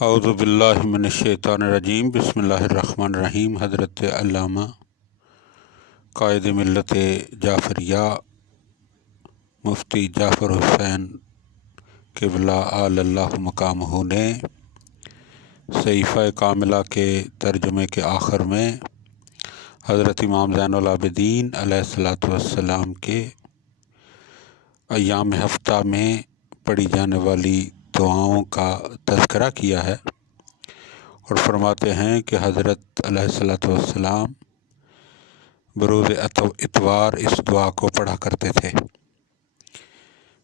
اعوذ باللہ من الشیطان الرجیم بسم اللہ الرحمن الرحیم۔ حضرت علامہ قائد ملت جعفریہ مفتی جعفر حسین قبلہ اعلی اللہ مقامہ نے صحیفہ کاملہ کے ترجمے کے آخر میں حضرت امام زین العابدین علیہ الصلاۃ والسلام کے ایام ہفتہ میں پڑھی جانے والی دعاؤں کا تذکرہ کیا ہے اور فرماتے ہیں کہ حضرت علیہ الصلاۃ والسلام بروز اتوار اس دعا کو پڑھا کرتے تھے: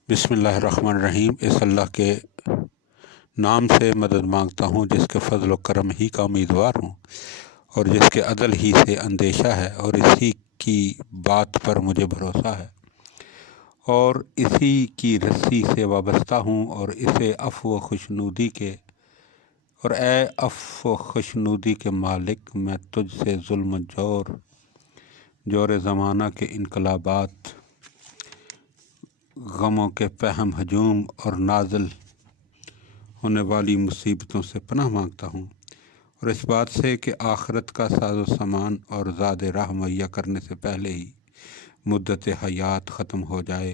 بسم اللہ الرحمن الرحیم۔ اس اللہ کے نام سے مدد مانگتا ہوں جس کے فضل و کرم ہی کا امیدوار ہوں اور جس کے عدل ہی سے اندیشہ ہے اور اسی کی بات پر مجھے بھروسہ ہے اور اسی کی رسی سے وابستہ ہوں اور اسے عفو و خوشنودی کے اور اے عفو و خوشنودی کے مالک، میں تجھ سے ظلم و جور زمانہ کے انقلابات، غموں کے پہم ہجوم اور نازل ہونے والی مصیبتوں سے پناہ مانگتا ہوں اور اس بات سے کہ آخرت کا ساز و سامان اور زاد راہ مہیا کرنے سے پہلے ہی مدت حیات ختم ہو جائے،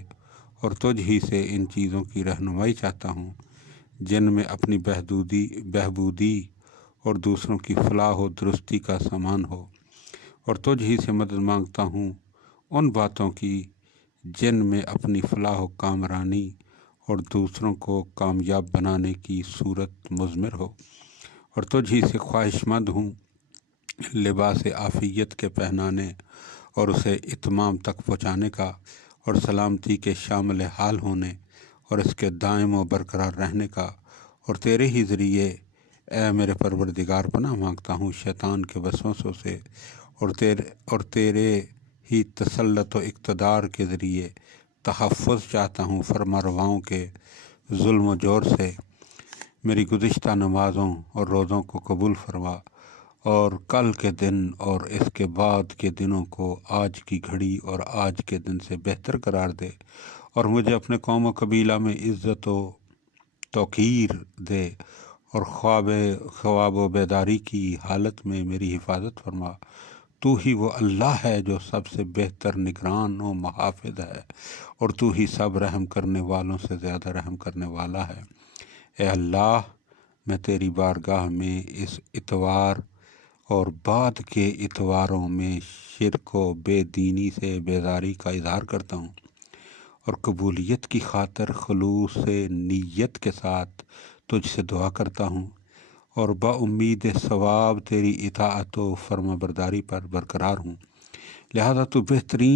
اور تجھ ہی سے ان چیزوں کی رہنمائی چاہتا ہوں جن میں اپنی بہبودی اور دوسروں کی فلاح و درستی کا سامان ہو، اور تجھ ہی سے مدد مانگتا ہوں ان باتوں کی جن میں اپنی فلاح و کامرانی اور دوسروں کو کامیاب بنانے کی صورت مضمر ہو، اور تجھ ہی سے خواہش مند ہوں لباس عافیت کے پہنانے اور اسے اتمام تک پہنچانے کا، اور سلامتی کے شامل حال ہونے اور اس کے دائم و برقرار رہنے کا، اور تیرے ہی ذریعے اے میرے پروردگار پناہ مانگتا ہوں شیطان کے وسوسوں سے، اور تیرے ہی تسلط و اقتدار کے ذریعے تحفظ چاہتا ہوں فرما رواؤں کے ظلم و جور سے۔ میری گزشتہ نمازوں اور روزوں کو قبول فرما اور کل کے دن اور اس کے بعد کے دنوں کو آج کی گھڑی اور آج کے دن سے بہتر قرار دے، اور مجھے اپنے قوم و قبیلہ میں عزت و توقیر دے، اور خواب و بیداری کی حالت میں میری حفاظت فرما۔ تو ہی وہ اللہ ہے جو سب سے بہتر نگران و محافظ ہے، اور تو ہی سب رحم کرنے والوں سے زیادہ رحم کرنے والا ہے۔ اے اللہ، میں تیری بارگاہ میں اس اتوار اور بعد کے اتواروں میں شرک و بے دینی سے بیزاری کا اظہار کرتا ہوں اور قبولیت کی خاطر خلوص نیت کے ساتھ تجھ سے دعا کرتا ہوں، اور با امید ثواب تیری اطاعت و فرما برداری پر برقرار ہوں، لہذا تو بہترین